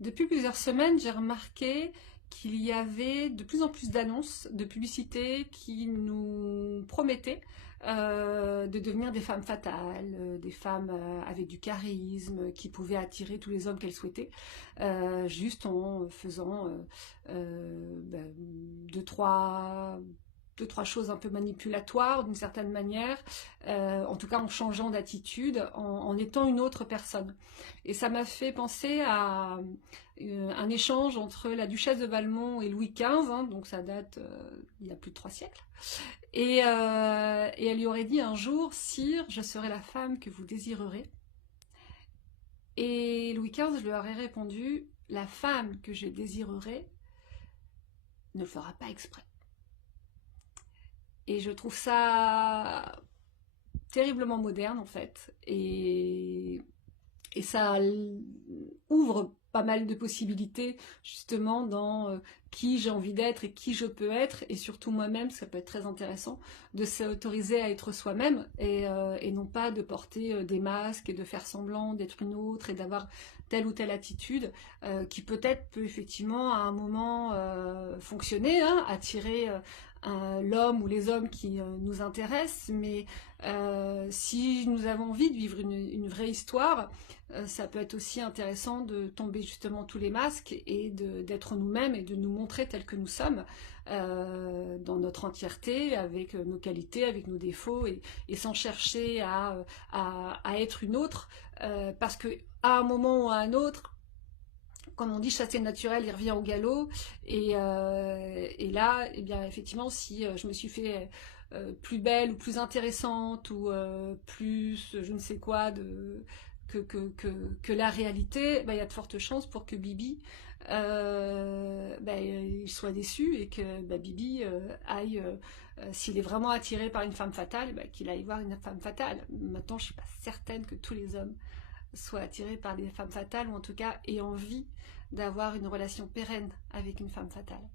Depuis plusieurs semaines, j'ai remarqué qu'il y avait de plus en plus d'annonces, de publicités qui nous promettaient de devenir des femmes fatales, des femmes avec du charisme, qui pouvaient attirer tous les hommes qu'elles souhaitaient, juste en faisant deux, trois choses un peu manipulatoires d'une certaine manière, en tout cas en changeant d'attitude, en étant une autre personne. Et ça m'a fait penser à un échange entre la duchesse de Valmont et Louis XV, hein, donc ça date il y a plus de 3 siècles. Et elle lui aurait dit un jour: Sire, je serai la femme que vous désirerez. Et Louis XV lui aurait répondu: la femme que je désirerai ne le fera pas exprès. Et je trouve ça terriblement moderne en fait. Et ça ouvre pas mal de possibilités justement dans qui j'ai envie d'être et qui je peux être, et surtout moi-même. Ça peut être très intéressant de s'autoriser à être soi-même et non pas de porter des masques et de faire semblant d'être une autre et d'avoir telle ou telle attitude qui peut-être peut effectivement à un moment fonctionner, hein, attirer l'homme ou les hommes qui nous intéressent, mais si nous avons envie de vivre une vraie histoire, ça peut être aussi intéressant de tomber justement tous les masques et d'être nous-mêmes et de nous montrer tels que nous sommes, dans notre entièreté, avec nos qualités, avec nos défauts, et sans chercher à être une autre, parce que à un moment ou à un autre, comme on dit, chasser le naturel, il revient au galop. Et là, eh bien, effectivement, si je me suis fait plus belle ou plus intéressante ou plus je ne sais quoi que la réalité, bah, il y a de fortes chances pour que Bibi il soit déçu, et que Bibi aille, s'il est vraiment attiré par une femme fatale, bah, qu'il aille voir une femme fatale. Maintenant, je ne suis pas certaine que tous les hommes soient attirés par des femmes fatales, ou en tout cas aient envie d'avoir une relation pérenne avec une femme fatale.